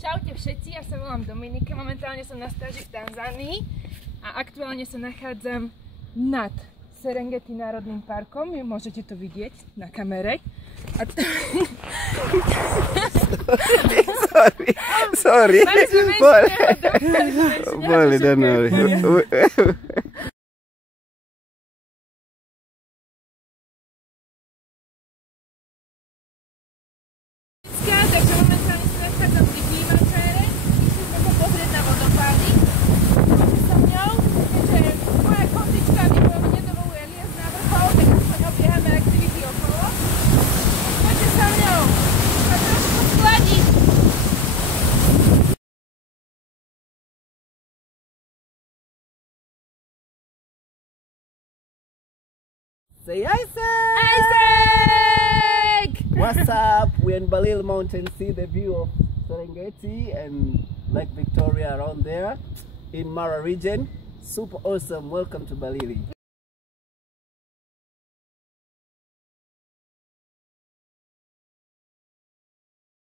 Čaute všetci, ja sa volám Dominika, momentálne som na stáži v Tanzánii a aktuálne sa nachádzam nad Serengeti národným parkom, môžete to vidieť na kamere. A Sorry. Boleh, don't worry. Takže momentálne sa nachádzam pri Kilimanjare, išli sme sa pozrieť na vodopády. Poďte so mňou, keďže moja kondička mi nedovoluje liesť na vrchol, tak aspoň obiehame aktivity okolo. Poďte so mňou, sa trošku schladiť. Say Isaac! Isaac! What's up? We're in Balil Mountain. See the view of Serengeti and Lake Victoria around there in Mara region. Super awesome. Welcome to Balili.